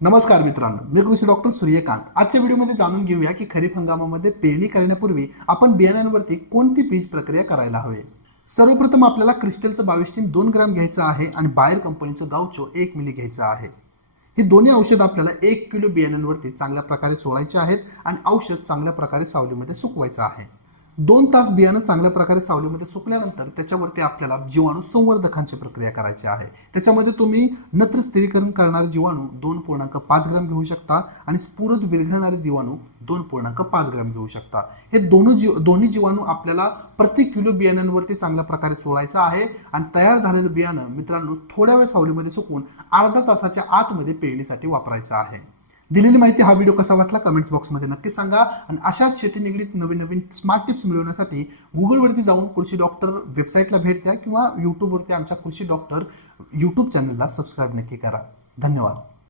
नमस्कार मित्रांनो, मी कृषी डॉक्टर सूर्यकांत. आजच्या व्हिडिओमध्ये जाणून घेऊया की खरीप हंगामामध्ये पेरणी करण्यापूर्वी आपण बियाण्यांवरती कोणती बीज प्रक्रिया करायला हवी. सर्वप्रथम आपल्याला क्रिस्टलचं 22 2 ग्रॅम घ्यायचं आहे आणि बायर कंपनीचं गावचो 1 मिली घ्यायचं आहे. ही दोन्ही औषध आपल्याला 1 किलो बियाण्यांवरती चांगल्या प्रकारे चोळायचे आहेत आणि औषध चांगल्या प्रकारे सावलीमध्ये सुकवायचं आहे. 2 तास बियाणं चांगल्या प्रकारे सावलीमध्ये सुकल्यानंतर त्याच्यावरती आपल्याला जीवाणू संवर्धकांची प्रक्रिया करायची आहे. त्याच्यामध्ये तुम्ही नत्र स्थिरीकरण करणारे जीवाणू 2.5 ग्रॅम घेऊ शकता आणि स्फुरद विरघळणारे जीवाणू 2.5 ग्रॅम घेऊ शकता. हे दोन्ही जीवाणू आपल्याला प्रति किलो बियाण्यांवरती चांगल्या प्रकारे चोळायचं आहे आणि तयार झालेलं बियाणं मित्रांनो थोड्या वेळ सावलीमध्ये सुकवून अर्धा तासाच्या आतमध्ये पेरणीसाठी वापरायचं आहे. दिलेली माहिती हा व्हिडिओ कसा वाटला कमेंट्स बॉक्समध्ये नक्की सांगा आणि अशाच शेती निगडीत नवीन नवीन स्मार्ट टिप्स मिळवण्यासाठी गुगलवरती जाऊन कृषी डॉक्टर वेबसाईटला भेट द्या किंवा यूट्यूबवरती आमच्या कृषी डॉक्टर यूट्यूब चॅनलला सबस्क्राईब नक्की करा. धन्यवाद.